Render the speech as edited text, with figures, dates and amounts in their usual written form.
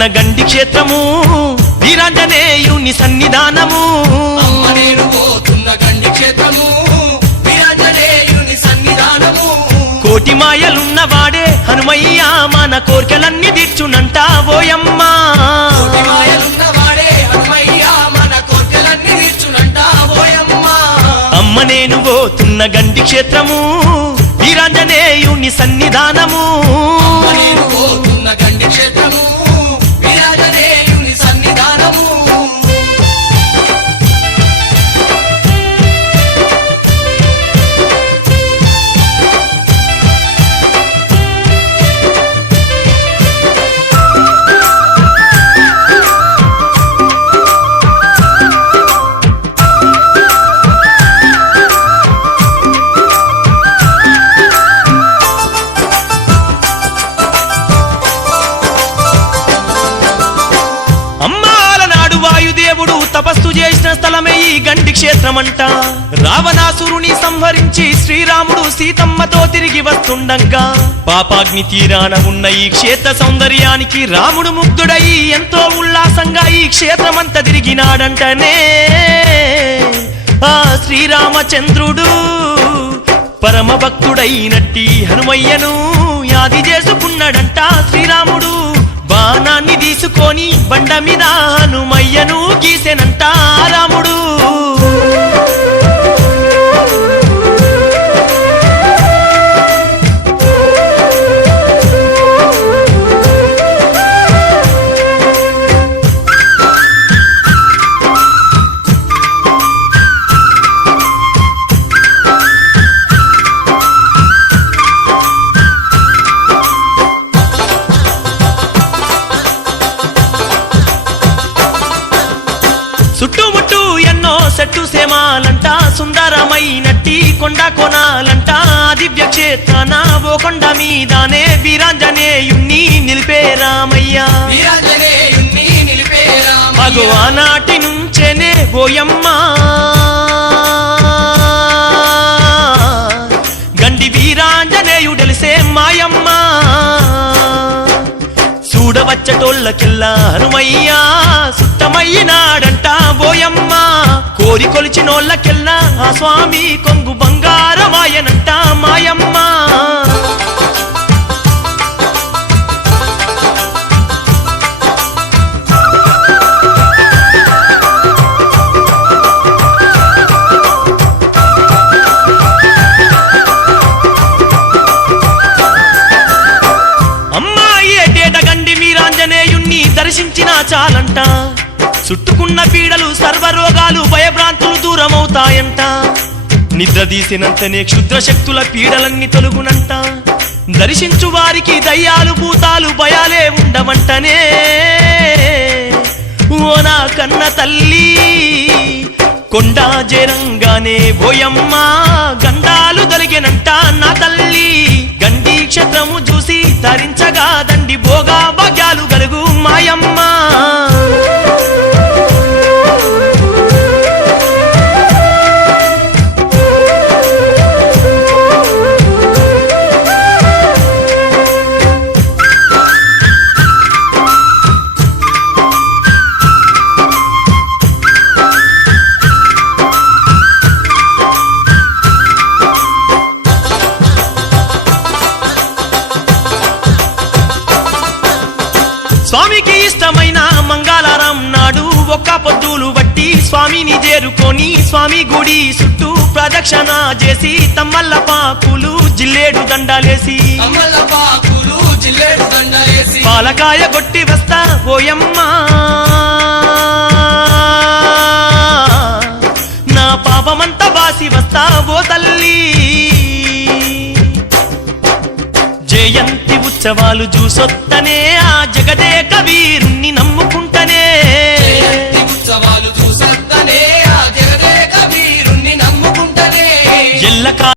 పోతున్న గండి క్షేత్రము వీరాంజనేయుని సన్నిధానము అమ్మ నేను పోతున్న గండి క్షేత్రము వీరాంజనేయుని సన్నిధానము కోటి మాయలున్నవాడే హనుమయ్య మన కోర్కెలన్నీ తీర్చునంట ఓయమ్మ కోటి మాయలున్నవాడే హనుమయ్య మన కోర్కెలన్నీ తీర్చునంట ఓయమ్మ అమ్మ నేను పోతున్న గండి క్షేత్రము వీరాంజనేయుని సన్నిధానము అమ్మ నేను పోతున్న గండి క్షేత్రము వీరాంజనేయుని సన్నిధానము తపస్సు చేసిన స్థలమే ఈ గండి క్షేత్రమంట రావణాసురుని సంహరించి శ్రీరాముడు సీతమ్మతో తిరిగి వస్తుండగా పాపాగ్ని తీరాన ఉన్న ఈ క్షేత్ర సౌందర్యానికి రాముడు ముగ్ధుడై ఎంతో ఉల్లాసంగా ఈ క్షేత్రమంతా తిరిగినాడంటనే ఆ శ్రీరామచంద్రుడు పరమ భక్తుడైనట్టి హనుమయ్యను యాది చేసుకున్నాడంట శ్రీరాముడు బాణాన్ని తీసుకొని బండ మీద హనుమయ్యను గీసెనంట రాముడు చుట్టుముట్టు ఎన్నో చెట్టు సేమాలంట సుందరమైనట్టి కొండ కోనాలంట దివ్య క్షేత్రాన ఓ కొండ మీదనే వీరాంజనేయుణ్ణి నిలిపే రామయ్య అగో ఆనాటి నుంచేనే ఓయమ్మ గండి వీరాంజనేయుడెలిసే మాయమ్మ చూడవచ్చటోళ్ళకెల్లా హనుమయ్య సుత్తమయ్యినాడంట బోయమ్మ కోరి కొలిచినోళ్ళకెల్లా ఆ స్వామి కొంగు బంగారమాయనంట మాయమ్మ దర్శించినా చాలంట చుట్టుకున్న పీడలు సర్వరోగాలు భయభ్రాంతులు దూరమవుతాయంట నిద్ర తీసినంతనే క్షుద్ర శక్తుల పీడలన్నీ తొలుగునంట దర్శించు వారికి దయ్యాలు భూతాలు భయాలే ఉండవంటనే ఓ నా కన్న తల్లి కొండా జరంగానే బోయమ్మ గండాలు దొలిగెనంట నా తల్లి గండి క్షేత్రము చూసి ధరించగా దండి భోగా భాగ్యాలు గలుగు మాయమ్మ స్వామికి ఇష్టమైన మంగళవారం నాడు ఒక్క పొద్దులు బట్టి స్వామిని చేరుకొని స్వామి గుడి చుట్టూ ప్రదక్షిణ చేసి తమ్మల్లపాకులు జిల్లేడు దండాలేసి పాలకాయ కొట్టి వస్తా ఓయమ్మ నా పాపమంతా బాసి వస్తా ఓ తల్లి జయంతి ఉత్సవాలు చూసొత్తనే ఆ జగదేక వీరుణ్ణి నమ్ముకుంటనే ఉత్సవాలు చూసొత్తనే ఆ జగదేక వీరుణ్ణి నమ్ముకుంటనే ఎల్లకా